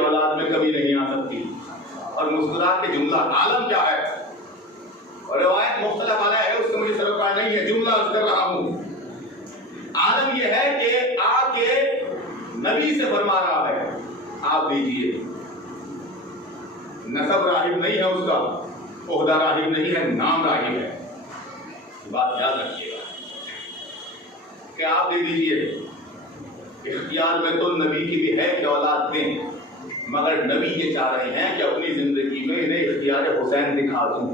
औलाद में कमी नहीं आ सकती। और मुस्कुरा के जुमला आलम क्या है और रिवायत मुख्तलिफ वाला है, उससे मुझे सरोकार नहीं है, जुमला अर्ज कर रहा हूं। आलम यह है कि आके नबी से फरमा रहा है आप दीजिए। नसब राहिब नहीं है उसका, ओहदा राहिब नहीं है, नाम राहिब है। बात याद रखिएगा कि आप दे दीजिए। इख्तियार में तो नबी की भी है कि औलाद दें, मगर नबी ये चाह रहे हैं कि अपनी जिंदगी में इन्हें इख्तियार हुसैन दिखा दूं।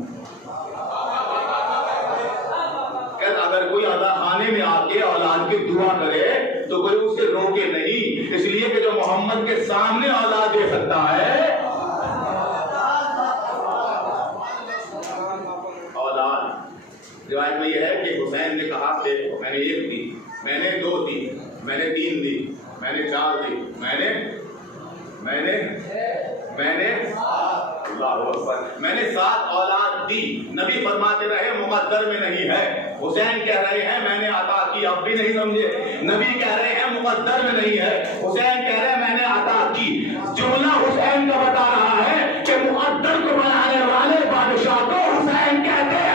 अगर कोई अदा खाने में आके औलाद की दुआ करे तो कोई उसे रोके नहीं, इसलिए कि जो मोहम्मद के सामने औलाद दे सकता है। औलाद रिवायत में यह है कि हुसैन ने कहा देखो मैंने 1 दी, मैंने 2 दी, मैंने 3 दी, मैंने 4 दी, मैंने 7 औलाद दी। नबी फरमाते रहे मुकद्दर में नहीं है। हुसैन कह रहे हैं मैंने अता की, अब भी नहीं समझे। नबी कह रहे हैं मुकद्दर में नहीं है, हुसैन कह रहे हैं मैंने अता की। जुमला हुसैन का बता रहा है कि मुकद्दर को बनाने वाले बादशाह को हुसैन कहते हैं।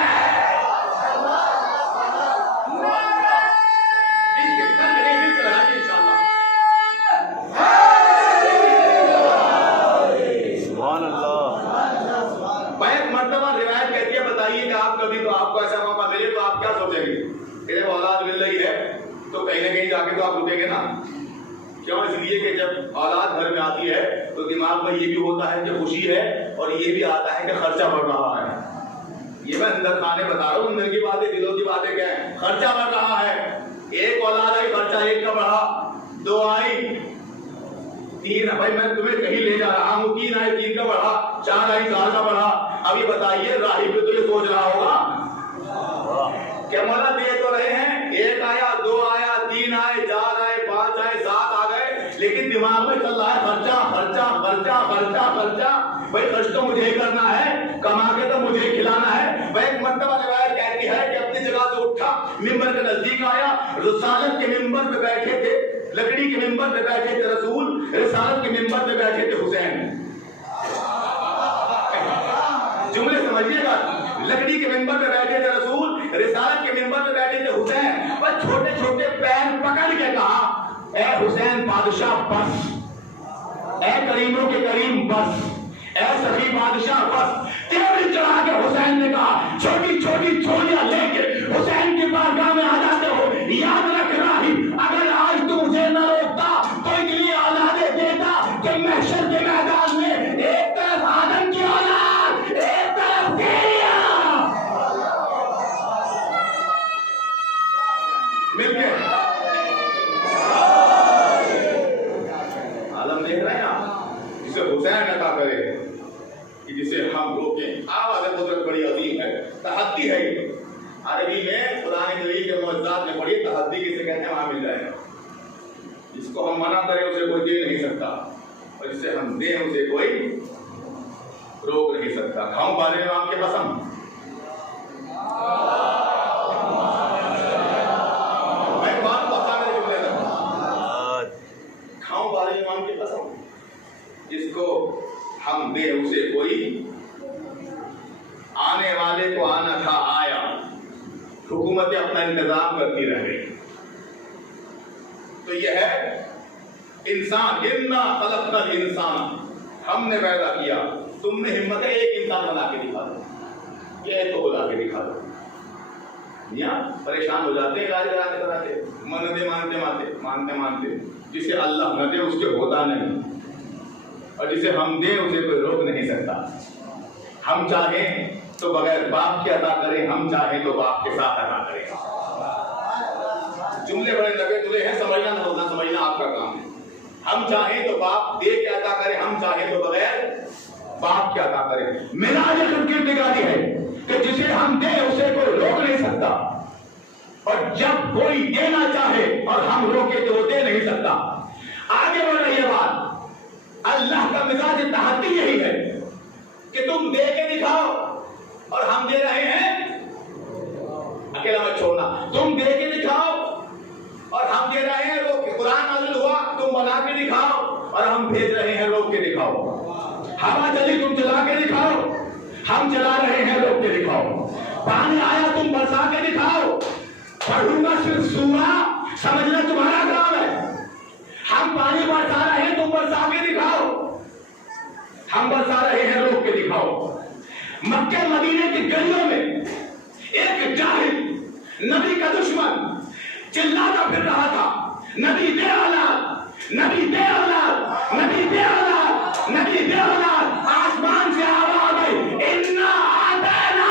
आपको ऐसा मौका मिले तो आप क्या सोचेंगे? जब औलाद मिल रही है तो कहीं ना कहीं जाके तो आप रुकेंगे ना। क्यों? इसलिए कि जब औलाद घर में आती है तो दिमाग में ये भी होता है कि खुशी है और ये भी आता है कि खर्चा बढ़ रहा है। ये मैं अंदर खाने बता रहा हूँ, अंदर की बातें दिलों की बातें क्या है। खर्चा बढ़ रहा है, 1 औलाद आई खर्चा 1 का बढ़ा, 2 आई 3, भाई मैं तुम्हें कहीं ले जा रहा हूँ, 3 आई 3 का बढ़ा, 4 आई 4 का बढ़ा। अभी बताइए राहिब तो ये सोच रहा होगा क्या मौला दे तो रहे हैं, 1 आया 2 आया 3 आए 4 आए 5 आए 7 आ गए, लेकिन दिमाग में चल रहा है खर्चा खर्चा खर्चा खर्चा खर्चा। भाई खर्च तो मुझे ही करना है, कमा के तो मुझे ही खिलाना है। वह एक मर्तबा रिवायत कहती है कि अपनी जगह से उठा, मिंबर के नजदीक आया, रिसालत के मिंबर पे बैठे थे, लकड़ी के मिंबर पे बैठे थे रसूल, रिसालत के मिंबर पे बैठे थे हुसैन। जुमले समझिएगा, लकड़ी के मिंबर पे बैठे थे रसूल, रिसालत के मिंबर पे बैठे थे हुसैन। बस छोटे छोटे पैर पकड़ के कहा ए हुसैन बादशाह बस, ए करीमों के करीम बस, ए सभी बादशाह बस। टेबल चढ़ा के हुसैन ने कहा छोटी छोटी छोलियां लेके हुसैन की बारगाह में आ जाते हो। याद रख राही, अगर आज तू मुझे न रोकता तो इतनी औलादें देता कि महशर के मैदान में एक तरफ आदम की औलाद, एक तरफ तेरिया मिल गए। आलम देख रहे हैं आप, जिसे हुसैन अता करे कि जिसे हम रोकें। आवाज़ कुदरत बड़ी अजीम है, तहद्दी है। अरबी में कुरान करीम के मुअज्जज़ात में पढ़िए तहद्दी किसे कहते हैं, वहां मिल जाएगा। जिसको हम मना करें उसे कोई दे नहीं सकता, और जिसे हम दें उसे कोई रोक नहीं सकता। खाऊं बाले इमाम के कसम, मैं बात बता मेरे जुमले तक, खाऊं बाले इमाम की कसम, जिसको हम दे उसे कोई, आने वाले को आना था आया, हुकूमतें अपना इंतजाम करती रह गई। तो यह है इंसान, इन्ना खलक़नल इंसान, हमने पैदा किया। तुमने हिम्मत है एक इंसान बना के दिखा दो, ये तो बुला के दिखा दो। यहाँ परेशान हो जाते हैं इलाज कराते मन्नतें मानते मानते। जिसे अल्लाह न दे उसके होता नहीं, और जिसे हम दे उसे कोई रोक नहीं सकता। हम चाहें तो बगैर बाप के अदा करें, हम चाहें तो बाप के साथ अदा करें। जुमले बड़े लगे जुले हैं, समझना ना होना, समझना आपका काम है। हम चाहें तो बाप दे के अदा करें, हम चाहें तो बगैर बाप के अदा करें। मिराज गिरदिगारी है कि जिसे हम दे उसे कोई रोक नहीं सकता, और जब कोई देना चाहे और हम रोके तो वो दे नहीं सकता। आगे बढ़ रही है बात, अल्लाह का मिजाज तहद्दी यही है कि तुम दे के दिखाओ, और हम दे रहे हैं, अकेला मत छोड़ना। तुम दे के दिखाओ और हम दे रहे हैं रोक के। कुरान नाज़िल हुआ, तुम बना के दिखाओ और हम भेज रहे हैं रोक के दिखाओ। दिखाओ। हवा चली तुम चला के दिखाओ, हम चला रहे हैं रोक के दिखाओ। पानी आया तुम बरसा के दिखाओ, पढ़ूंगा सिर्फ सूरा समझना तुम्हारा काम है। हम पानी बरसा रहे हैं तुम बरसा के दिखाओ, हम बरसा रहे हैं रोक के दिखाओ। मक्के मदीने की गलियों में एक जाहिल नबी का दुश्मन चिल्लाता फिर रहा था, नबी दे औलाद, नबी दे औलाद, नबी दे औलाद, नबी दे औलाद। आसमान से आवाज आ गई, इन्ना आतैना,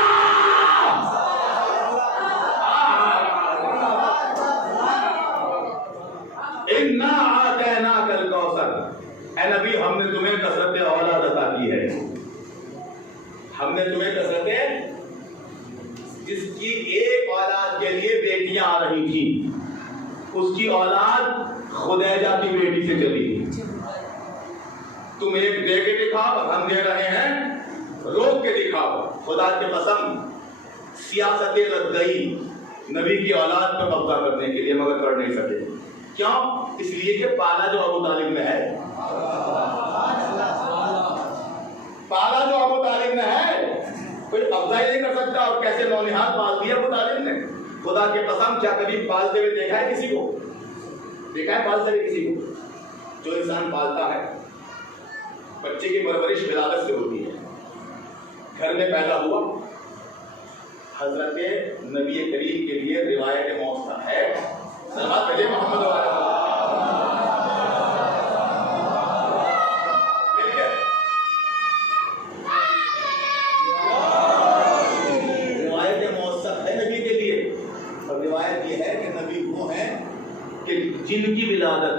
इन्ना आतैना कल कौसर। ऐ नबी हमने तुम्हें कसरत औलाद अता की है, हमने तुम्हें कसरत, जिसकी एक औलाद के लिए बेटियां आ रही थी, उसकी औलाद खुदैजा की बेटी से चली। तुम एक दे के दिखाओ, हम दे रहे हैं रोक के दिखाओ। खुदा के कसम सियासतें लग गई नबी की औलाद पर कब्जा करने के लिए, मगर कर नहीं सके। क्यों? इसलिए कि पाला जो अबू तालिब में है, पाला जो अबू तालिब में है, कोई कब्जा ही नहीं कर सकता। और कैसे नौनिहाल पाल दिया अबू तालिब ने। खुदा के कसम क्या कभी पालते हुए देखा है किसी को? देखा है पालते हुए किसी को? जो इंसान पालता है, बच्चे की परवरिश विलादत से होती है। घर में पैदा हुआ, हजरत नबी करीम के लिए रिवायत मौसा है, सलावत भेजे मोहम्मद वाला। जिनकी विलादत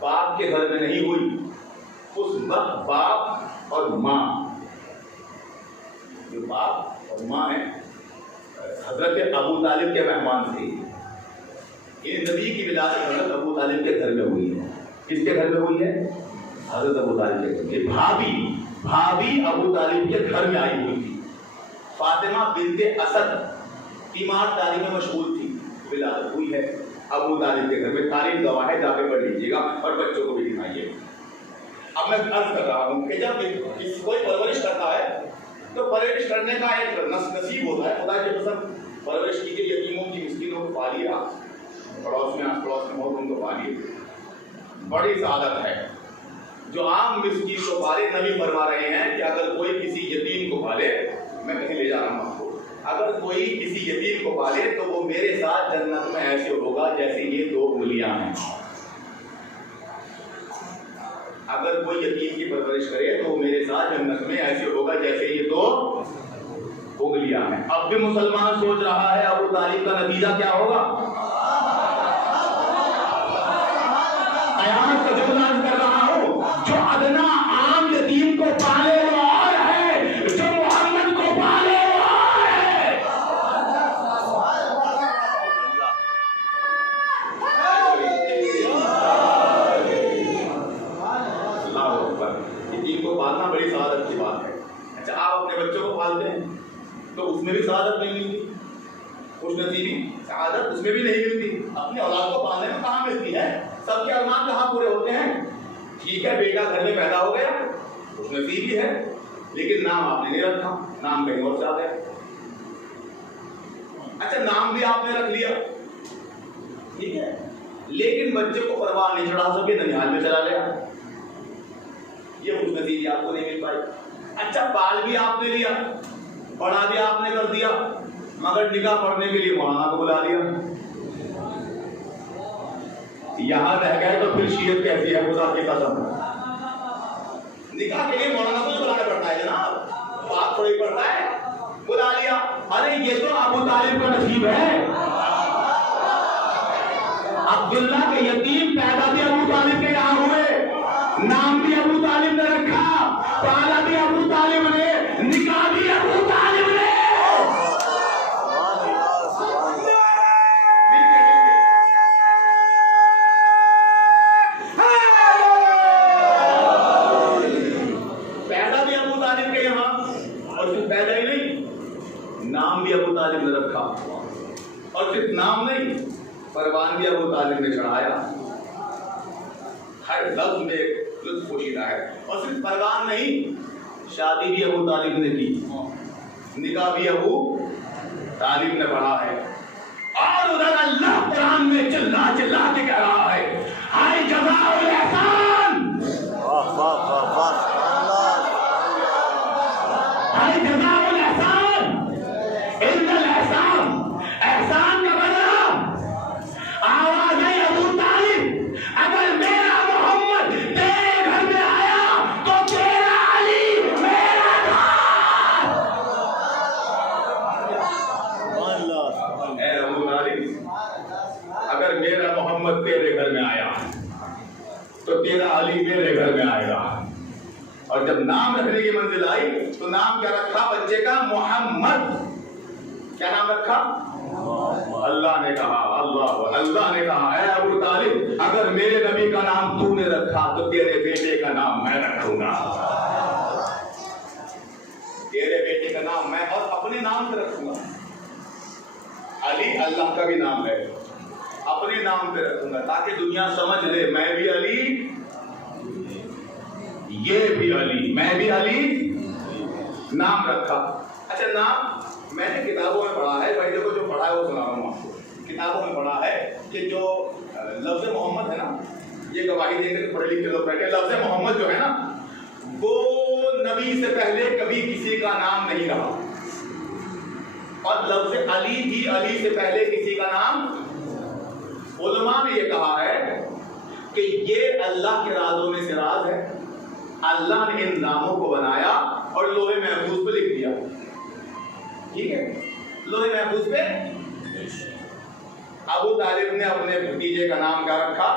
बाप के घर में नहीं हुई, उस वक्त बाप और माँ, जो बाप और माँ है, हजरत अबू तालिब के मेहमान थे। ये नबी की विलादत हजरत अबू तालिब के घर में हुई है। किसके घर में हुई है? हजरत अबू तालिब के घर में। भाभी अबू तालिब के घर में आई हुई थी। फातिमा बिन्ते असद तीमारदारी में मशगूल थी, विलादत हुई है अबू तालिब के घर में। तारीख गवाह है, जाके पढ़ लीजिएगा और बच्चों को भी दिखाइएगा। अब मैं अर्ज कर रहा हूँ कि जब कोई परवरिश करता है तो परवरिश करने का एक नसीब होता है। खुदा की कसम परवरिश कीजिए, यतीमों की मिस्कीनों को पालिए, पड़ोस में आस पड़ोस में हो उनको पालिए, बड़ी सादत है। जो आम मिस्कीन को पाले, नबी फरमा रहे हैं कि अगर कोई किसी यतीम को पाले, मैं कहीं ले जा रहा हूँ आपको, अगर कोई किसी यतीम को पाले तो वो मेरे साथ जन्नत में ऐसे होगा जैसे ये दो उंगलियां हैं। अगर कोई यतीम की परवरिश करे तो वो मेरे साथ जन्नत में ऐसे होगा जैसे ये दो उंगलियां हैं। अब भी मुसलमान सोच रहा है अबू तालिब का नतीजा क्या होगा? कयामत का जो नाज कर रहा हूं, जो अदना आम यतीम को पाले वो और है, जो मोहम्मद को पाले वो और है। यतीम को पालना बड़ी सादत की बात है। अच्छा, आप अपने बच्चों को पालते हैं तो उसमें भी सादत नहीं मिलती, खुशनसीबी सादत उसमें भी नहीं मिलती। अपने औलाद को पालने में कहाँ मिलती है? सबके अरमान कहाँ पूरे होते हैं? ठीक है, बेटा घर में पैदा हो गया, खुशनसीबी है, लेकिन नाम आपने नहीं रखा, नाम कहीं और से आ गया। अच्छा, नाम भी आपने रख लिया, ठीक है, लेकिन बच्चे को परवाह नहीं चढ़ा सके, ननिहाल में चला गया, ये खुशनसीबी आपको नहीं मिल पाई। अच्छा, पाल भी आपने लिया, पढ़ा भी आपने कर दिया, मगर निकाह पढ़ने के लिए मौलाना को बुला लिया, यहां रह गए तो फिर शीयत कैसी है? खुदा की कसम, निकाह के लिए मौलाना को बुलाना पड़ता है जनाब, बात थोड़ी पड़ता है, बुला लिया। अरे ये तो अबू तालिब का नसीब है। अब्दुल्ला के यतीम पैदा भी अबू तालिब के यहाँ हुए, नाम भी अबू तालिब ने रखा, पाला भी अबू तालिब ने, निकाह भी अबू तालिब ने। पैदा भी अबू तालिब के यहाँ, और सिर्फ पैदा ही नहीं, नाम भी अबू तालिब ने रखा, और सिर्फ नाम नहीं, परवान भी अबू तालिब ने चढ़ाया। हर लफ्ज में लुत्फ पोशीदा है। और सिर्फ फरमान नहीं, शादी भी अबू तालिब ने की, निकाह भी अबू तालिब ने पढ़ा है। और उधर अल्लाह कुरान में चिल्ला चिल्ला के कह रहा है, हाय जज़ाउल एहसान, वाह वाह वाह वाह, हाय जज़ाउल एहसान, इन्नल एहसान, एहसान का बदला। आवाज है अबू तालिब, अगर मेरा मोहम्मद तेरे घर में आया तो तेरा अली मेरा था। ऐ अबू तालिब, अगर मेरा मोहम्मद तेरे घर में आया तो तेरा अली मेरे घर में आएगा। और जब नाम रखने की मंजिल आई तो नाम क्या रखा बच्चे का? मोहम्मद। क्या नाम रखा? अल्लाह ने कहा, अल्लाह ने कहा, ऐ अबू तालिब, अगर मेरे नबी का नाम तूने रखा तो तेरे बेटे का नाम मैं रखूंगा। तेरे बेटे का नाम मैं और अपने नाम से रखूंगा। अली अल्लाह का भी नाम है, अपने नाम पे रखूंगा ताकि दुनिया समझ ले मैं भी अली, ये भी अली, मैं भी अली। नाम रखा। अच्छा, नाम मैंने किताबों में पढ़ा है भाई, देखो जो पढ़ा है वो सुना रहा हूँ आपको। किताबों में पढ़ा है कि जो लफ्ज़ मोहम्मद है ना, ये गवाही देंगे तो पढ़े लिखे लोग बैठे, लफ्ज़ मोहम्मद जो है ना वो नबी से पहले कभी किसी का नाम नहीं रहा, और लफ्ज़ अली भी अली से पहले किसी का नाम। उलमा ने ये कहा है कि ये अल्लाह के राज़ों में से राज है। अल्लाह ने इन नामों को बनाया और लोहे महफूज पे लिख दिया। ठीक है, लोहे महफूज पे। अबू तालिब ने अपने भतीजे का नाम क्या रखा?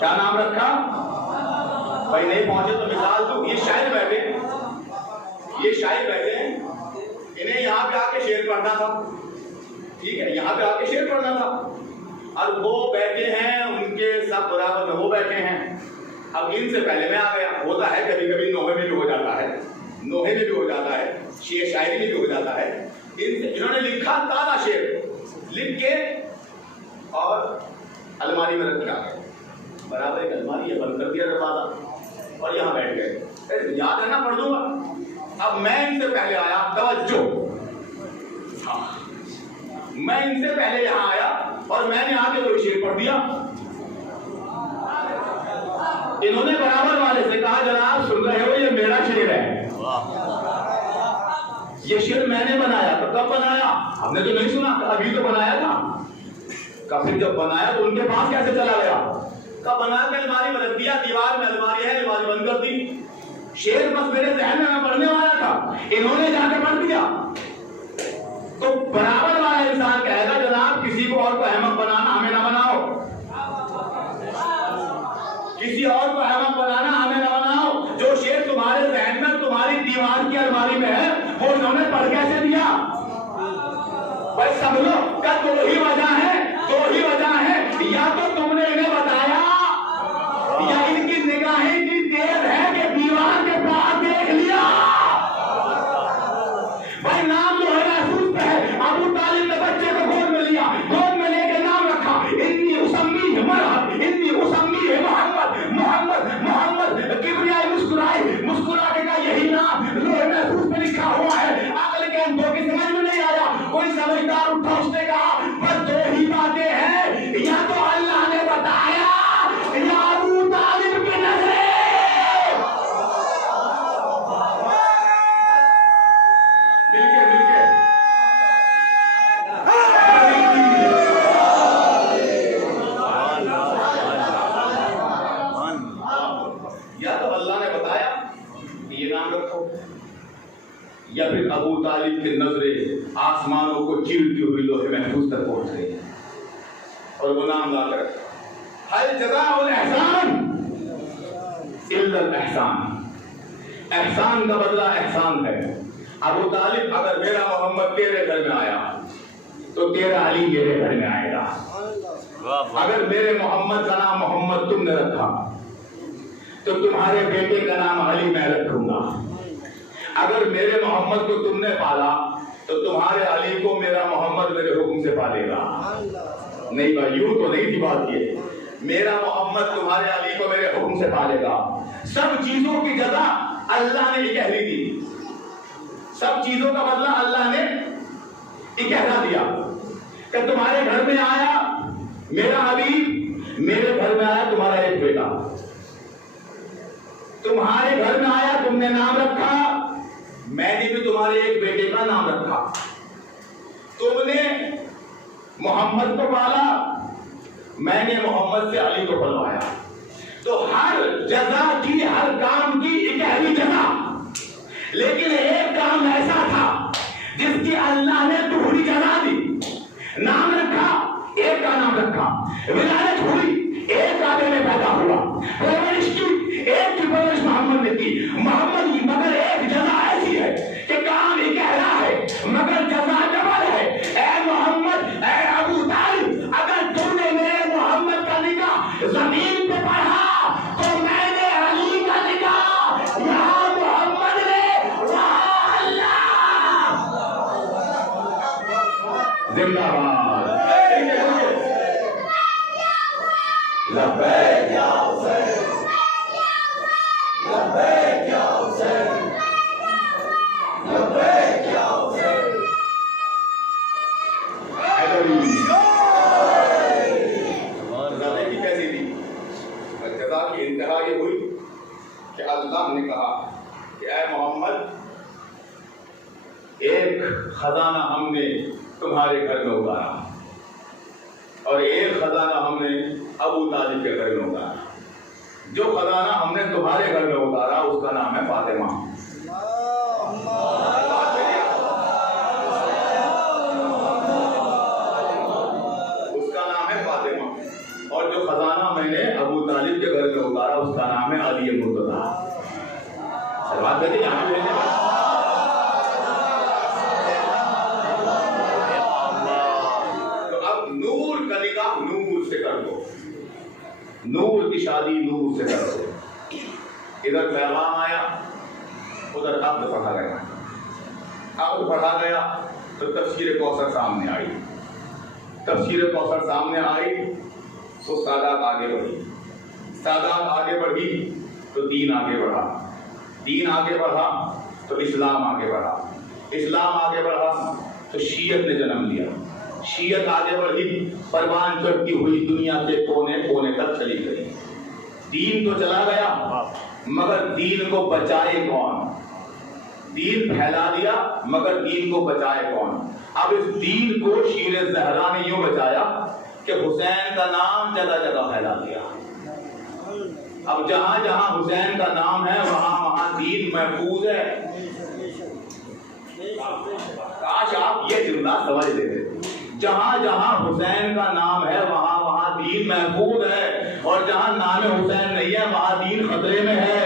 क्या नाम रखा भाई? नहीं पहुंचे तो मिसाल दो। ये शायर बैठे, ये शायर बैठे हैं, इन्हें यहाँ पे आके शेर पढ़ना था। ठीक है, यहाँ पे आके शेर पढ़ना था, और वो बैठे हैं, उनके सब बराबर में वो बैठे हैं। अब इनसे पहले मैं आ गया। होता है कभी कभी, नोहे में भी हो जाता है, नोहे में भी हो जाता है, शेर शायरी में भी हो जाता है। इन्होंने लिखा ताज़ा शेर लिख के और अलमारी में रख दिया, बराबर एक अलमारी है, बंद कर दिया दरवाजा, और यहाँ बैठ गए। याद है ना, पढ़ दूंगा। अब मैं इनसे पहले आया, तवज्जो, हाँ, मैं इनसे पहले यहाँ आया और मैंने आके कोई शेर पढ़ दिया। इन्होंने बराबर वाले से कहा, जनाब सुन रहे हो, ये मेरा शेर है, ये शेर मैंने बनाया। तो कब बनाया? हमने तो नहीं सुना, अभी तो बनाया था। फिर जब बनाया तो उनके पास कैसे चला गया? कब बना के अलमारी में रख दिया, दीवार में अलमारी है, अलमारी बंद कर दी। शेर बस मेरे ज़हन में मैं पढ़ने वाला था, इन्होंने जाके पढ़ दिया। तो बराबर वाला इंसान कहेगा, जनाब किसी को और को अहमक बनाना, हमें ना बनाओ, किसी और को अहमक बनाना हमें ना बनाओ। जो शेर तुम्हारे ज़हन में तुम्हारी दीवार की अलमारी में है, वो उन्होंने पढ़ कैसे दिया? भाई सब लोग का दो ही वजह है, दो ही वजह है, या तो तुमने इन्हें बताया, या इनकी निगाहें की तेज है कि दीवार के पास देख लिया। भाई नाम जो है महसूस पे है। अबू तालिब ने बच्चे को गोद में लिया, गोद में लेके नाम रखा, इन्नी उसम्मी है मरहब, इन्नी उसम्मी है मोहम्मद, मोहम्मद मोहम्मद। किबरियाई मुस्कुराई, मुस्कुरा के कहा यही नाम लोहे महसूस पे लिखा हुआ है। अकल के अंधों की समझ में नहीं आया, कोई समझदार उठा, उसने कहा बस दो ही बातें हैं, या तो अल्लाह ने बताया या अबू तालिब की नजरें। या तो अल्लाह ने बताया कि ये नाम रखो, या फिर अबू तालिब की नजरें आसमानों को चीरती हुई लोहे महफूज तक पहुंच गई और वो नाम लाकर हल जज़ाउल एहसान इल्लल एहसान। एहसान का बदला एहसान है। अबू तालिब, अगर मेरा मोहम्मद तेरे घर में आया तो तेरा अली मेरे घर में आएगा। अगर मेरे मोहम्मद का नाम मोहम्मद तुमने रखा तो तुम्हारे बेटे का नाम अली मैं रखूंगा। अगर मेरे मोहम्मद को तुमने पाला तो तुम्हारे अली को मेरा मोहम्मद मेरे हुक्म से पालेगा। नहीं भाई, यूं तो नहीं थी बात। ये मेरा मोहम्मद तुम्हारे अली को मेरे हुक्म से पालेगा। सब चीजों की जजा अल्लाह ने इकहरी दी, सब चीजों का बदला अल्लाह ने इकहरा दिया कि तुम्हारे घर में आया मेरा हबीब, मेरे घर में आया तुम्हारा एक बेटा, तुम्हारे घर में आया, तुमने नाम रखा, मैंने भी तुम्हारे एक बेटे का नाम रखा। तुमने मोहम्मद को पाला, मैंने मोहम्मद से अली को पलवाया। तो हर जजा की, हर काम की इकहरी जजा, लेकिन एक काम ऐसा था जिसकी अल्लाह ने दोहरी जजा दी। नाम रखा, एक का नाम रखा, विलायत हुई, एक काबे में पैदा हुआ, परवरिश की, एक की परवरिश मोहम्मद ने की। मोहम्मद की मगर एक जजा ऐसी है कि काम इकहरा है मगर जजा डबल है। ऐ मोहम्मद, ऐ अबू तालिब, अगर तुमने मेरे मोहम्मद का निकाह जमीन पे पढ़ा तो मैंने अली का निकाह यहाँ मोहम्मद ने, वहाँ अल्लाह। जिंदाबाद। लब्बैक या हुसैन, लब्बैक या हुसैन, लब्बैक या हुसैन। जज़ा की कैसी थी? जज़ा की इंतहा ये हुई कि अल्लाह ने कहा कि ऐ मोहम्मद, एक खजाना हमने तुम्हारे घर में उतारा और एक खजाना हमने अबू तालिब के घर में उतारा। जो खजाना हमने तुम्हारे घर में उतारा उसका नाम है फातिमा। उसका नाम है फातिमा। और जो खजाना मैंने अबू तालिब के घर में उतारा उसका नाम है अली मुर्तज़ा। बात करिए यहाँ पे। नूर से कर दो, नूर की शादी नूर से कर दो। इधर पैगाम आया, उधर अब्द पढ़ा गया, अब्द पढ़ा गया तो तफसीर कौसर सामने आई। तफसीर कौसर सामने आई तो सादात आगे बढ़ी, सादात आगे बढ़ी तो दीन आगे बढ़ा, दीन आगे बढ़ा तो इस्लाम आगे बढ़ा, इस्लाम आगे बढ़ा तो शीयत ने जन्म लिया, शीयत आगे बढ़ी, परवान चढ़ती हुई दुनिया के कोने कोने तक चली गई। दीन तो चला गया मगर दीन को बचाए कौन? दीन फैला दिया मगर दीन को बचाए कौन? अब इस दीन को शीर ज़हरा ने यूं बचाया कि हुसैन का नाम जगह जगह फैला दिया। अब जहां जहां हुसैन का नाम है वहां वहां दीन महफूज है। काश आप ये जुमला समझ लेते, जहां जहां हुसैन का नाम है वहां वहां दीन महफूज है, और जहां नाम हुसैन नहीं है वहां दीन खतरे में है,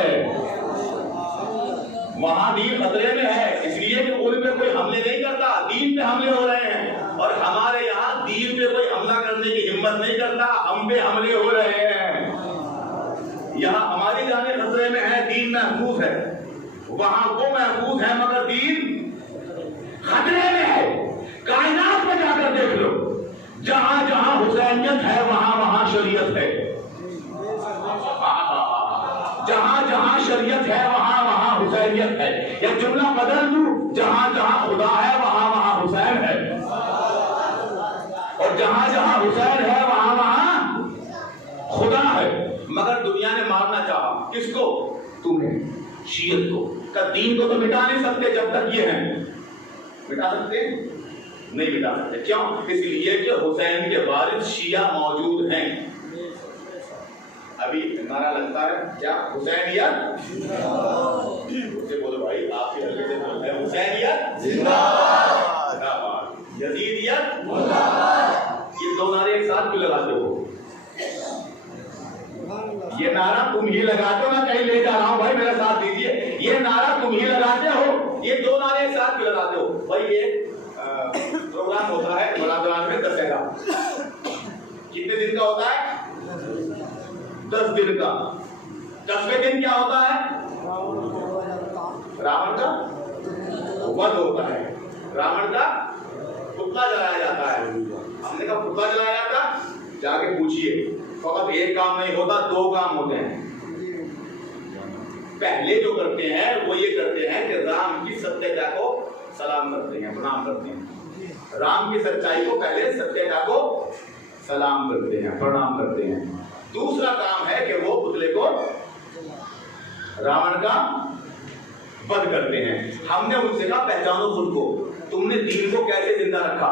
वहां दीन खतरे में है। इसलिए कि उन पे कोई हमले नहीं करता, दीन पे हमले हो रहे हैं, और हमारे यहाँ दीन पे कोई हमला करने की हिम्मत नहीं करता, हम पे हमले हो रहे हैं। यहाँ हमारी जाने खतरे में है, दीन महफूज है, वहां वो महफूज है मगर दीन खतरे में है। कायनात में जाकर देख लो, जहां जहां हुसैनियत है वहां वहां शरीयत है, जहां जहां शरीयत है वहां वहां हुसैनियत है। यह जुमला बदल दूं, जहां जहां खुदा है वहां वहां हुसैन है, और जहां जहां हुसैन है वहां वहां खुदा है। मगर दुनिया ने मारना चाहा किसको? तुम्हें, शीयत को। का दीन को तो मिटा नहीं सकते जब तक ये हैं। मिटा सकते नहीं, मिटा सकते। क्यों? इसलिए कि हुसैन के वारिस शिया मौजूद हैं। अभी नारा लगता है क्या? हुसैनियत जिंदाबाद। बोलो भाई, आपके हल्के से बोलते हैं हुसैनियत जिंदाबाद, यजीदियत मुर्दाबाद। ये दो नारे एक साथ क्यों लगाते हो? ये नारा तुम ही लगाते हो, ना कहीं ले जा रहा हूं भाई, मेरा साथ दीजिए। ये नारा तुम ही लगाते हो, ये दो नारे एक साथ क्यों लगाते हो भाई? ये प्रोग्राम होता है बरादरान में दशहरा, कितने दिन का होता है? 10 दिन का। 10वें दिन क्या होता है? रावण का वध होता है, रावण का पुतला जलाया जाता है। हमने कहा पुतला जलाया जाता, जाके पूछिए, फकत एक काम नहीं होता, दो काम होते हैं। पहले जो करते हैं वो ये करते हैं कि राम की सत्यता को सलाम करते हैं, प्रणाम करते हैं। राम की सच्चाई को पहले सत्यता को सलाम करते हैं, प्रणाम करते हैं। दूसरा काम है कि वो पुतले को, रावण का वध करते हैं। हमने उनसे कहा पहचानो खुद को, तुमने दीन को कैसे जिंदा रखा।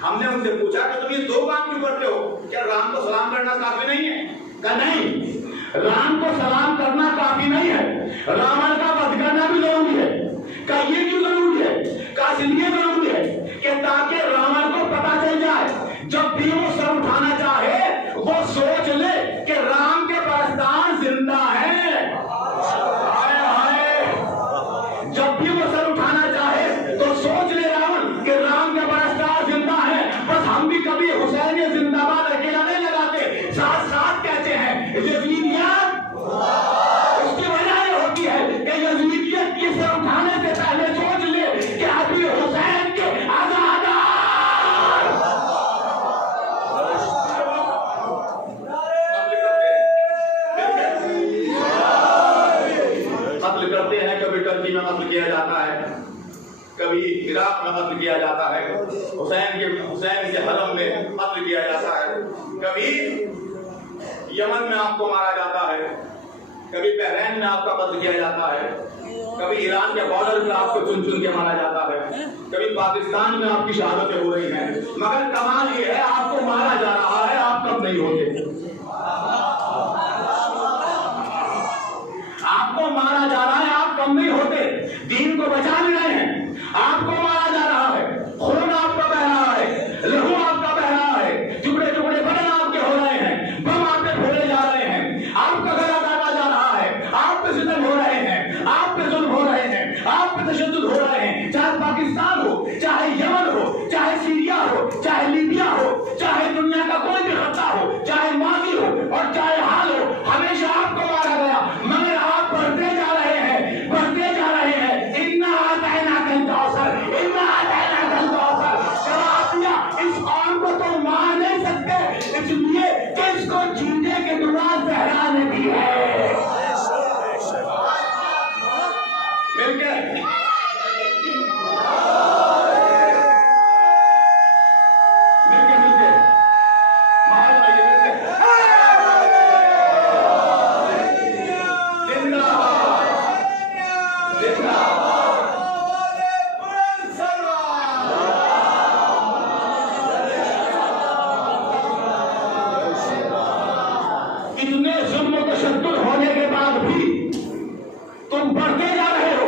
हमने उनसे पूछा कि तुम ये दो काम क्यों करते हो, क्या राम को सलाम करना काफी नहीं है? कहा नहीं, राम को सलाम करना काफी नहीं है, रावण का वध करना भी जरूरी है। क्या ये क्यों जरूरी है? क्या इसलिए जरूरी है कि ताकि रावण को पता चल जाए, जब भी वो सर उठाना चाहे वो सोच ले कि राम के परस्तान जिंदा है। हाय हाय, जब भी वो सर उठाना चाहे तो सोच ले रावण कि राम के परस्तान जिंदा है। बस हम भी कभी हुसैन जिंदाबाद अकेला नहीं लगाते, साथ साथ कहते हैं यजीदियत। उसकी वजह ये होती है कि यजीदियत की सर उठाने से पहले सोच ले कि अभी हुसैन के आजाद कत्ल करते हैं। कभी टर्की में कत्ल किया जाता है, कभी इराक में कत्ल किया जाता है, हुसैन के हरम में कत्ल किया जाता है, कभी यमन में आपको मारा जाता है, कभी बहरैन में आपका कत्ल किया जाता है, कभी ईरान के बॉर्डर पे आपको चुन चुन के मारा जाता है, कभी पाकिस्तान में आपकी शहादतें हो रही हैं। मगर कमाल ये है, आपको मारा जा रहा है, आप कम नहीं होते। आपको मारा जा रहा है, आप कम नहीं होते। दीन को बचा ले रहे हैं, आपको मारा जा रहा है, खून आपका बह रहा है, लहू आपका बह रहा है, टुकड़े टुकड़े बदन आपके हो रहे हैं, बम आप पे फोड़े जा रहे हैं, आपका गला काटा जा रहा है, आप पे सितम हो रहे हैं, आप पे जुल्म हो रहे हैं, आप पे तशद्दुद हो रहे हैं। चाहे पाकिस्तान हो, चाहे यमन हो, चाहे सीरिया हो, चाहे लीबिया हो, चाहे दुनिया का कोई भी खत्ता हो, चाहे माजी हो और चाहे हाल हो, हमेशा आपको मारा गया। मगर आप बढ़ते जा रहे हैं, बढ़ते जा रहे हैं। इन्ना आतैना कल कौसर, इन्ना आतैना कल कौसर। शराब दिया, इस कौम को तो मार नहीं सकते, इसलिए कि इसको जीने के दुआ बहराने दी है। मिलकर इतने जुल्म तशद्दुद होने के बाद भी तुम बढ़ते जा रहे हो,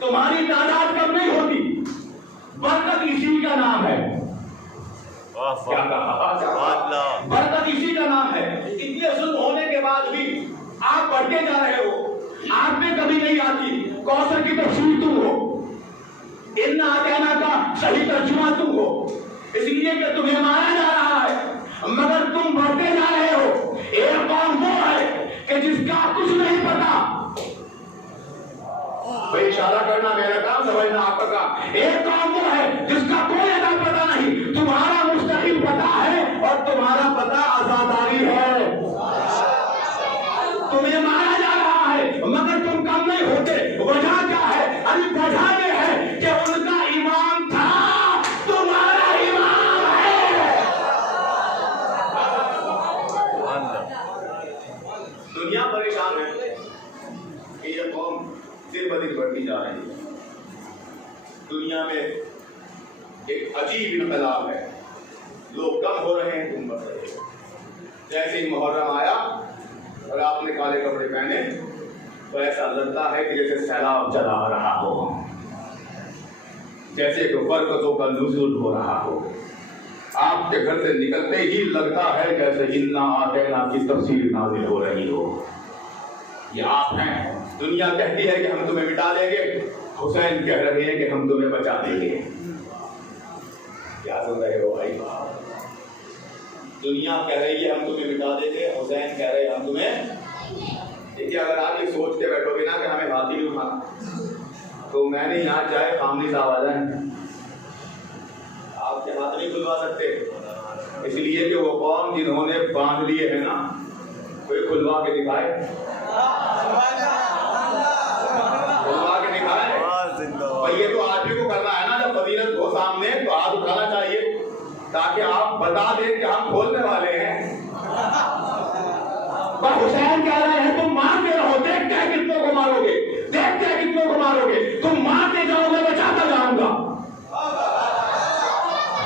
तुम्हारी तादाद कम नहीं होती। बरकत इसी का नाम है। क्या कहा? बरकत इसी का नाम है। इतने जुल्म होने के बाद भी आप बढ़ते जा रहे हो, आप में कभी नहीं आती। कौसर की तफसीर तुम हो, इन्ना आतैना का सही तर्जुमा तुम हो, इसलिए कि तुम्हें मारा जा रहा है, मगर तुम बढ़ते जा रहे हो। एक कौम वो है कि जिसका कुछ नहीं पता, भाई इशारा करना मेरा काम, समझना आपका काम। एक कौम वो है जिसका कोई अदा पता नहीं, तुम्हारा मुस्तकिल पता है और तुम्हारा पता आजादारी है। तुम्हें मारा जा रहा है मगर तुम कम नहीं होते। वजह क्या है? अरे वजह ये है कि उनका ईमान था, तुम्हारा ईमान है। दुनिया परेशान है कि ये कौम सिर बदिल बढ़ती जा रही है। दुनिया में एक अजीब इनकलाब है, लोग कम हो रहे हैं, तुम बढ़ रहे हो। जैसे ही मुहर्रम आया और आपने काले कपड़े पहने तो ऐसा लगता है कि जैसे सैलाब चला आ रहा हो, जैसे कि बरकतों का नुज़ूल हो रहा हो। आपके घर से निकलते ही लगता है जैसे इन्ना आतैना की तफसीर नाज़िल हो रही हो। ये आप हैं। दुनिया कहती है कि हम तुम्हें मिटा देंगे, हुसैन कह रहे हैं कि हम तुम्हें बचा देंगे। क्या सुन रहे हो भाई? दुनिया कह रही है हम तुम्हें मिटा देंगे, हुसैन कह रहे हैं हम तुम्हें। देखिए, अगर आप ये सोचते बैठोगे ना कि हमें हाथ ही नहीं उठाना, तो मैंने यहाँ चाहे खामनी साहब आ जाए, आपके हाथ नहीं खुलवा सकते। इसलिए कि वो कौम जिन्होंने बांध लिए है ना, कोई खुलवा के दिखाए, खुलवा के दिखाए। भाई ये तो आप ही को करना है ना, जब फजीलत हो सामने तो हाथ उठाना चाहिए ताकि आप बता दें कि हम खोलने वाले हैं। पर हुसैन कह रहे हैं तुम मारते रहो, देखते हैं कितनों को मारोगे, देखते हैं कितनों को मारोगे। तुम मारते जाओ मैं बचाता जाऊंगा,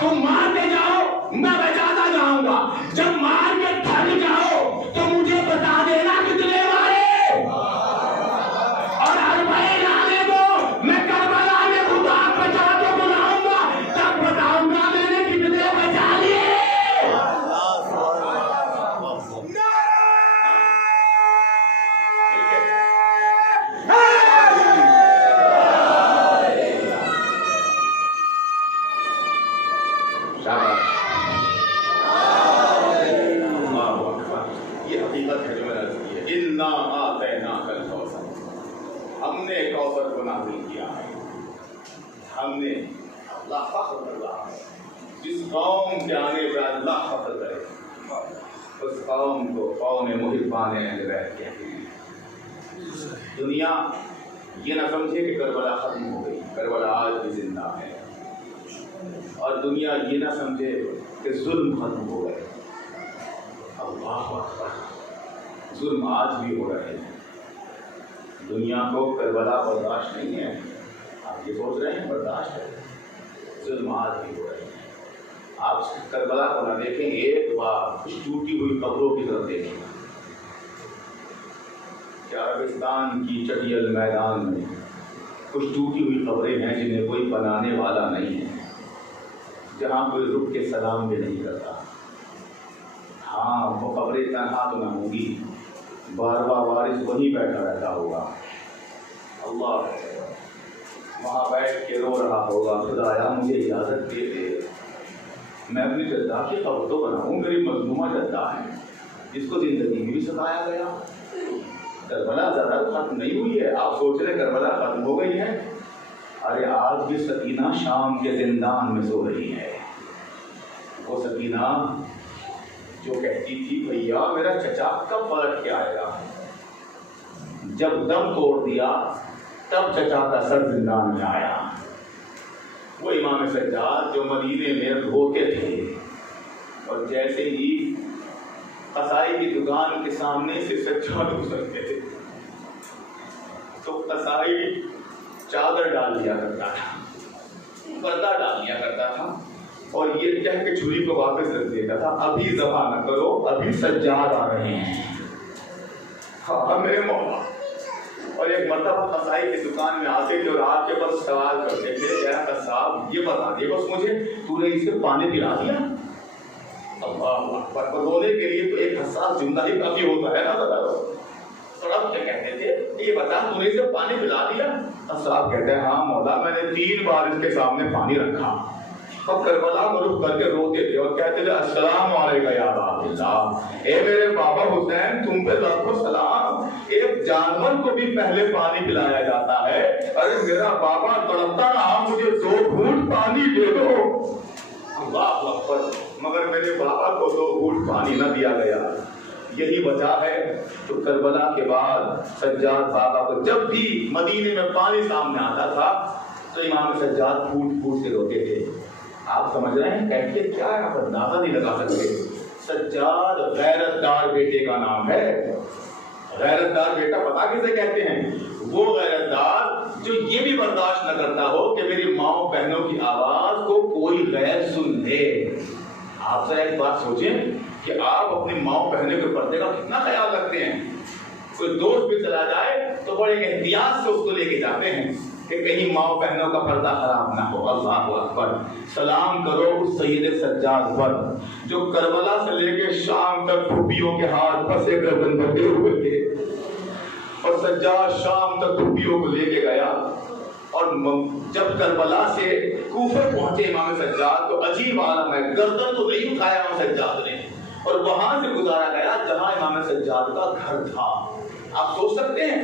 तुम मारते जाओ मैं बचाता जाऊंगा। जब मार के थक जाओ तो मुझे बता देना कितने मारे, और हर भाई आने दो, मैं करबला में खुदा बचा के बुलाऊंगा, तब बताऊंगा मैंने कितने बचा लिए। हमने कौसर को नाज़िल किया है, हमने अल्लाह फख्र कर रहा है। जिस कौम के आने पर अल्लाह फख्र करे उस कौम को कौम मुहिब्बान अहल बैत कहते हैं। दुनिया ये ना समझे कि करबला खत्म हो गई, करबला आज भी जिंदा है, और दुनिया ये ना समझे कि जुल्म खत्म हो गए। अल्लाह अकबर, जुल्म आज भी हो रहे हैं। दुनिया को करबला बर्दाश्त नहीं है, आप ये सोच रहे हैं बर्दाश्त है, जुल्म आज भी हो रहे हैं। आप करबला को ना देखें, एक बार कुछ टूटी हुई कब्रों की तरफ देखें। क्या अरबिस्तान की चटियल मैदान में कुछ टूटी हुई कब्रें हैं जिन्हें कोई बनाने वाला नहीं है, जहाँ कोई रुक के सलाम भी नहीं करता। हाँ, वो कब्रें तनहा तो ना होंगी, बारवा वारिस वहीं बैठा रहता होगा, अल्लाह वहाँ बैठ के रो रहा होगा, खुदाया मुझे इजाज़त दे दे, मैं अपनी जद्दा की कब्र तो बनाऊँ, मेरी मजलूमा जद्दा है जिसको जिंदगी में भी सताया गया। करबला ज़रा खत्म नहीं हुई है, आप सोच रहे करबला खत्म हो गई है। अरे आज भी सकीना शाम के जिंदान में सो रही है। वो सकीना जो कहती थी भैया मेरा चचा कब पलट के आएगा, जब दम तोड़ दिया तब चचा का सर जिंदान में आया। वो इमाम सज्जाद जो मदीने में रोते थे, और जैसे ही कसाई की दुकान के सामने से सज्जाद गुजरते थे तो कसाई चादर डाल दिया करता था, पर्दा डाल दिया करता था, और ये कह के छुरी को वापस रख देता था, अभी ज़बा न करो, अभी सज्जाद आ रहे हैं। हाँ मेरे मौला। और एक मर्तबा कसाई की दुकान में आते थे और आपके पास सवाल करते थे, क्या कसाब ये बता दे बस मुझे, तूने इसे पानी पिला दिया? अल्लाह अकबर। रोने के लिए तो एक हसास जुमला ही काफी होता है ना। तो अब क्या कहते थे, ये बता तूने इसे पानी पिला दिया? कसाब कहते हैं हाँ मौला, मैंने 3 बार इसके सामने पानी रखा। और करबला को रुख करके रोते थे और कहते थे अस्सलाम वालेकुम या अल्लाह, ए मेरे बाबा हुसैन तुम पे लाखों सलाम, एक जानवर को भी पहले पानी पिलाया जाता है। अरे मेरा बाबा तड़पता रहा, मुझे 2 घूंट पानी दे दो। अल्लाह अकबर। मगर मेरे बाबा को 2 घूंट पानी न दिया गया। यही वजह है तो करबला के बाद सज्जाद बाबा को जब भी मदीने में पानी सामने आता था तो इमाम सज्जाद फूट फूट के रोते थे। आप समझ रहे हैं कैफियत क्या है, आप अंदाजा नहीं लगा सकते। सज्जाद गैरतदार बेटे का नाम है। गैरतदार बेटा पता किसे कहते हैं? वो गैरतदार जो ये भी बर्दाश्त न करता हो कि मेरी माओ बहनों की आवाज को कोई गैर सुन ले। आप जरा एक बात सोचें कि आप अपनी माओ बहनों के पर्दे का कितना ख्याल रखते हैं। कोई दोस्त भी चला जाए तो बड़े एहतियात से उसको लेके जाते हैं कि कहीं माओ बहनों का पर्दा खराब ना हो। अल्लाह अकबर। सलाम करो उस सैयद सज्जाद पर जो करबला से लेके शाम तक फूफियों के हाथ फंसे गर्दन बंधे हुए थे, और सज्जाद शाम तक फूफियों को लेके गया। और जब करबला से कूफे पहुंचे इमाम सज्जाद तो अजीब आलम है, गर्दन तो नहीं उठाया इमाम सज्जाद ने, और वहां से गुजारा गया जहां इमाम सज्जाद का घर था। आप सोच सकते हैं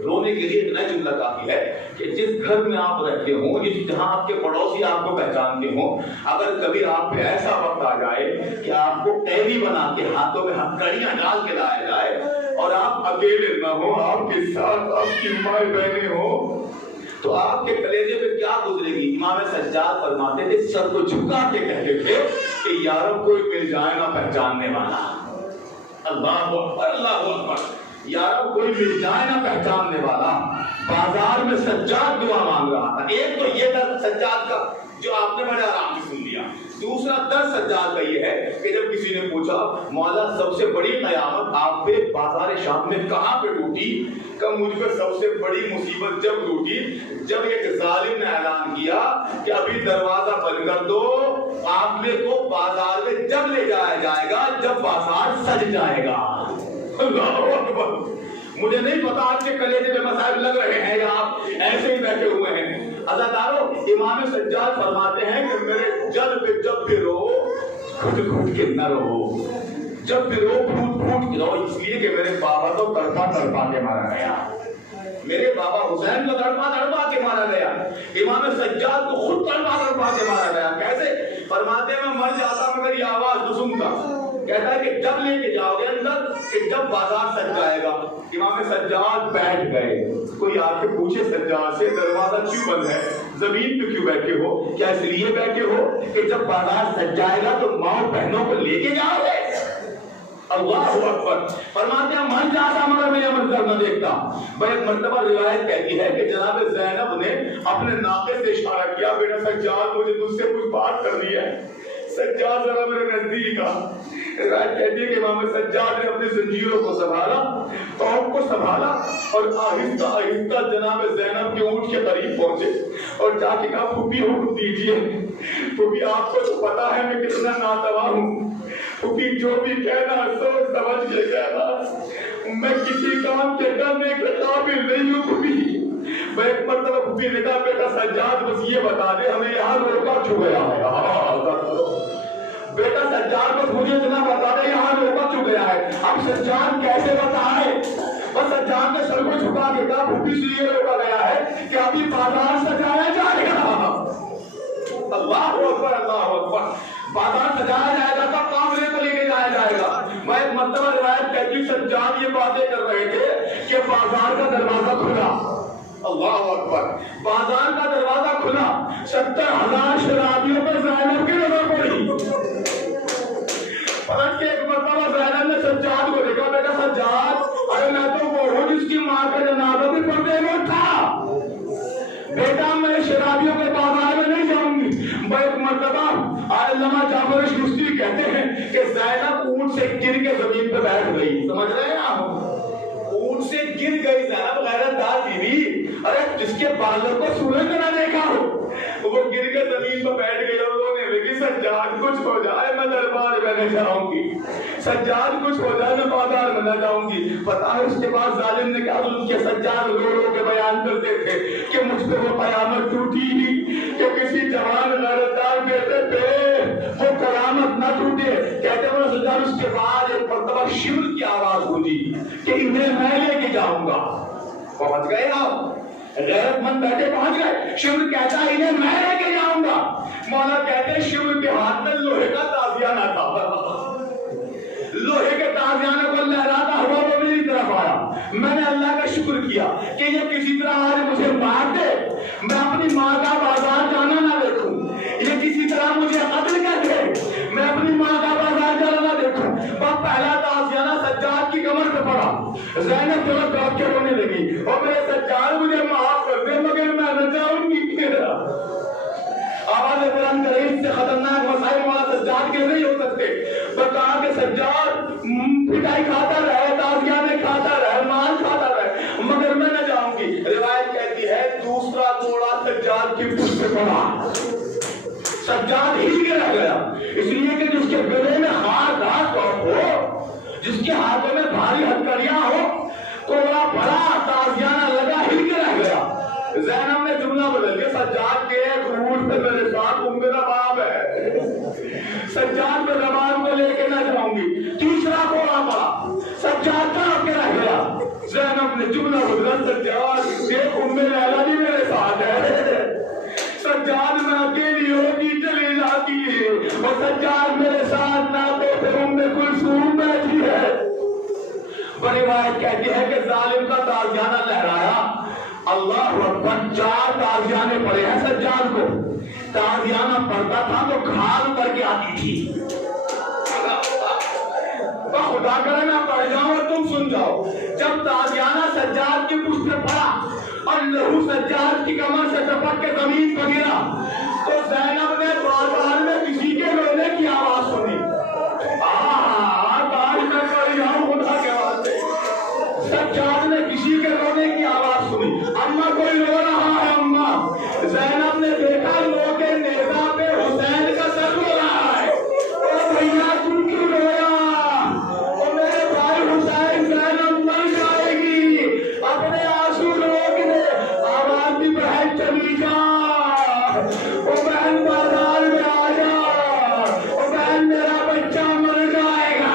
रोने के लिए इतना जुमला काफी है कि जिस घर में आप रहते हो, जहां आपके पड़ोसी आपको पहचानते हो, अगर कभी आप पे ऐसा वक्त आ जाए कि आपको कैदी बना के हाथों में हथकड़ियां डाल के लाया जाए और आप अकेले न हो, आपके साथ आपकी माए बहनें हो, तो आपके कलेजे पे क्या गुजरेगी। इमाम सज्जाद फरमाते थे, सर को झुका के कहते थे कि यारों कोई मिल जाए ना पहचानने वाला। अल्लाह अकबर, अल्लाह अकबर। यारों कोई मिल जाए ना पहचानने वाला। बाजार में सज्जाद दुआ मांग रहा था। एक तो ये दर्द सज्जाद का जो आपने बड़े आराम से सुन लिया। दूसरा दर्द सज्जाद का ये है कि जब किसी ने पूछा, मौला सबसे बड़ी कयामत आप पे बाजार शाम में कहां पे टूटी? कब मुझ पे सबसे बड़ी मुसीबत जब टूटी जब एक जालिम ने ऐलान किया कि अभी दरवाजा बंद कर दो, काफिले को बाजार में जब ले जाया जाएगा जब बाजार सज जाएगा। अल्लाहू अकबर। मुझे नहीं पता आपके कलेजे में मसाइल लग रहे हैं या आप ऐसे ही बैठे हुए हैं। अज़ादारों, इमाम सज्जाद फरमाते हैं कि मेरे जल पे जब भी रो घुट घुट के न रो, जब भी रो फूट फूट के रो, इसलिए कि मेरे बाबा तो तड़पा तड़पा के मारा गया। मेरे बाबा हुसैन को तड़पा तड़पा के मारा गया। इमाम सज्जाद को खुद तड़पा तड़पा के मारा गया। कैसे? फरमाते मैं मर जाता मगर ये आवाज न सुनता। कहता है कि जब लेके जाओगे अंदर कि जब बाजार सज जाएगा। इमाम सज्जाद बैठ गए। कोई आके पूछे सज्जाद से, दरवाजा क्यों बंद है, जमीन पे क्यों बैठे हो? क्या इसलिए बैठे हो कि जब बाजार सज जाएगा तो माओ बहनों को लेके जाओगे? अल्लाह अकबर। फरमाते हैं मर जाता मगर मैं यह मंजर न देखता। भाई एक मर्तबा रिवायत कहती है कि जनाब ज़ैनब ने अपने नाके से इशारा किया, बेटा सज्जाद मुझे तुझसे कुछ बात करनी है। सज्जाद जरा मेरे नजदीक आ। रिवायत कहती है कि इमाम सज्जाद ने अपनी जंजीरों को संभाला, तौब को संभाला और आहिस्ता आहिस्ता जनाब ज़ैनब के ऊंट के करीब पहुंचे और जाके कहा, फूफी हुक्म दीजिए। फूफी आपको तो पता है मैं कितना नातवा हूँ। फूफी जो भी कहना सोच समझ के कहना, मैं किसी काम के करने के काबिल नहीं हूँ फूफी। मैं एक मरतबा फूफी ने कहा, बेटा सज्जाद बस ये बता दे हमें यहाँ रोका क्यों गया है? बेटा सज्जाद बस मुझे इतना बता दे यहाँ रोका क्यों गया है? अब सज्जाद कैसे बताए? बस सज्जाद ने सर को झुका के कहा, फूफी से ये रोका गया है कि अभी बाजार सजाया जाएगा। अल्लाह अकबर, अल्लाह अकबर। बाजार सजाया जाएगा तब काफिले को लेके जाया जाएगा। मैं एक मरतबा रिवायत कहती, सज्जाद ये बातें कर रहे थे कि बाजार का दरवाजा खुला। अल्लाह अकबर। बाजार का दरवाजा खुला, 70,000 शराबियों पर ज़ैनब की नजर पड़ी। पलट के एक मरतबा ज़ैनब ने सज्जाद को देखा, बेटा सज्जाद, अरे मैं तो वो हूँ जिसकी माँ का जनाजा भी पर्दे में था। बेटा मैं शराबियों के बाजार में नहीं जाऊंगी। एक मरतबा अल्लामा जाफर शुस्ती कहते हैं कि ज़ैनब ऊंट से गिर के जमीन पे बैठ गई। समझ रहे हैं आप? ऊंट से गिर गई ज़ैनब, गैरतदार बीवी। अरे जिसके बालों को सूरज ने ना देखा हो वो गिर के जमीन पर बैठ गई और रोने लगी, सज्जाद कुछ हो जाए मैं दरबार में नहीं जाऊंगी, सज्जाद कुछ हो जाए मैं बाजार में न जाऊंगी। पता है उसके बाद जालिम ने कहा, उनके सज्जाद रो रो के बयान करते थे कि मुझ पे वो कयामत टूटी ही कि किसी जवान गैरतदार बेटे पे वो कयामत न टूटे। कहते हैं सज्जाद उसके बाद एक मरतबा शिमर की आवाज गूंजी कि इन्हें मैं लेके जाऊंगा। पहुंच गए आप, गैरतमंद बैठे पहुंच गए। शिमर कहता है इन्हें मैं लेके जाऊंगा। मौला कहते हैं शिमर के हाथ में लोहे का ताजियाना था। लोहे के ताजियाने को लहराता हुआ वो मेरी तरफ आया। मैंने अल्लाह का शुक्र किया कि ये किसी तरह आज मुझे मार दे, मैं अपनी माँ का बाजार जाना ना देखूं। ये किसी तरह मुझे कत्ल कर दे, मैं अपनी माँ का बाजार जाना ना देखूं। वह पहला ताजियाना सज्जाद की कमर पे पड़ा। ज़ैनब तुरंत दौड़ के रोने लगी और मेरे सज्जाद मुझे माफ कर दे मगर मैं न जाऊंगी। आवाज बुलंद करे, इससे खतरनाक मसाइल मौला सज्जाद के नहीं हो सकते। बता के सज्जाद पिटाई खाता रहे, ताजियाने खाता रहे, मार खाता रहे, मगर मैं न जाऊंगी। रिवायत कहती है दूसरा घोड़ा सज्जाद की पुष्ट पे पड़ा। सज्जाद हिल के रह गया, इसलिए कि जिसके गले में हाथ हो, जिसके हाथों में भारी हथकड़ियां हो, कोड़ा पड़ा, ताजियाना लगा, हिल के रह गया। ज़ैनब ने जुमला बदल के सज्जाद के ऊँट पे मेरे साथ मेरा बाप है, सज्जाद पे जबान को लेके न जाऊंगी। तीसरा घोड़ा पड़ा, सज्जाद का के रह गया। ज़ैनब ने जुमला बोला, सज्जाद देख उम्मे लैला भी मेरे साथ है, सज्जाद मैं अकेली होगी चली जाती है, और सज्जाद मेरे साथ ना तो फिर उम्मे कुलसूम बैठी है। और रिवायत कहती है कि जालिम का ताजियाना लहराया, अल्लाह अकबर, 4 ताजियाने पड़े हैं सज्जाद को। ताजियाना पड़ता था तो खाल करके आती थी, तो खुदा करे मैं पढ़ जाऊं और तुम सुन जाओ। जब ताजियाना सज्जाद की पुष्ट पे पड़ा और लहू सज्जाद की कमर से टपक के जमीन पर गिरा, तो ज़ैनब ने बाजार में किसी के रोने की आवाज सुनी। आज मैं पढ़ जाऊं खुदा के वास्ते। सज्जाद ने किसी के रोने की आवाज सुनी, अम्मा कोई रो रहा है अम्मा। ज़ैनब ने देखा लोग के नेजा पे हुसैन का सर रो रहा है। ओ भैया तू क्यों रोया? ओ मेरे भाई हुसैन, ज़ैनब मर जाएगी, अपने आंसू रोक ले। आवाज दी बहन चली जा, ओ बहन बाजार में आ जा, ओ बहन मेरा बच्चा मर जाएगा,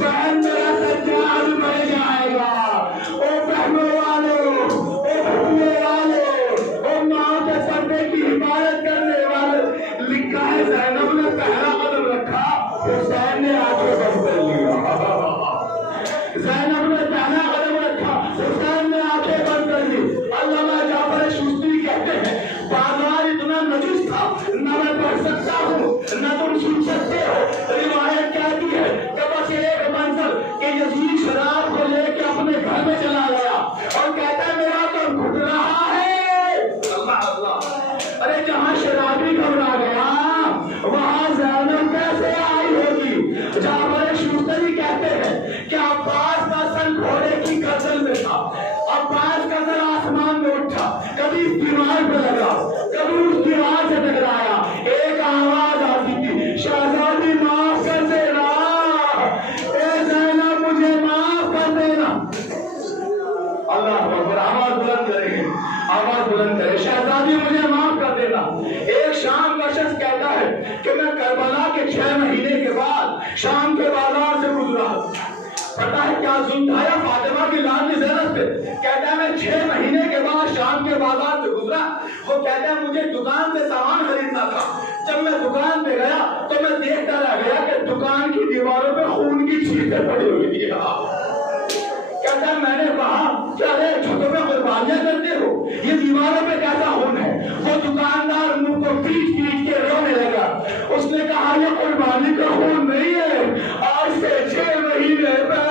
बहन मेरा सज्जाद मर जाएगा। ओ बहनों वालों, ओ भूले वाले, ओ माँ के पर्दे की हिफाजत करने वाले, लिखा है ज़ैनब ने पहला कदम रखा, हुसैन ने आंखें बंद कर लिया। ज़ैनब ने पहला कदम रखा, हुसैन ने आंखें बंद कर ली। अल्लामा जाफर शुस्ती कहते हैं, बाजार इतना नजिस था, न मैं पढ़ सकता हूँ न तुम सुन सकते हो। रिवायत कहती है कि बस एक मंजर कि यजीद शराब को लेके अपने घर में चला गया और कहता है मेरा तो घुट रहा है। अल्लाह अल्लाह, अरे जहाँ शराबी घबरा गया वहाँ ज़ैनब कैसे आई होगी? जाफर शुस्ती कहते हैं कि अब्बास का सन घोड़े की गर्दन में था, अब्बास का सर आसमान में उठा, कभी इस दीवार पे लगा, कभी उस दीवार से टकराया, एक आवाज आती थी, शहजादी माफ कर देना, ए ज़ैनब मुझे माफ कर देना। अल्लाह अकबर, आवाज बुलंद करेंगे, आवाज बुलंद करें, शहजादी मुझे माफ कर देना। एक शाम का शख्स कहता है कि मैं करबला के 6 महीने के बाद शाम के बाजार से गुजरा। पता है क्या जुल्म आया फातिमा की लाडली ज़ैनब पे? कहता है मैं 6 महीने के बाद शाम के बाजार से गुजरा। वो कहता है मुझे दुकान से सामान खरीदना था, जब मैं दुकान पे गया तो मैं देखता रह गया कि दुकान की दीवारों पे खून की छींटें पड़ी हुई थी। कहता है मैंने कहा क्या रे छतों में कुर्बानियां करते हो, ये दीवारों पे कैसा खून है? वो दुकानदार मुंह को पीट पीट के रोने लगा। उसने कहा ये कुर्बानी का खून नहीं है, आज से 6 महीने पहले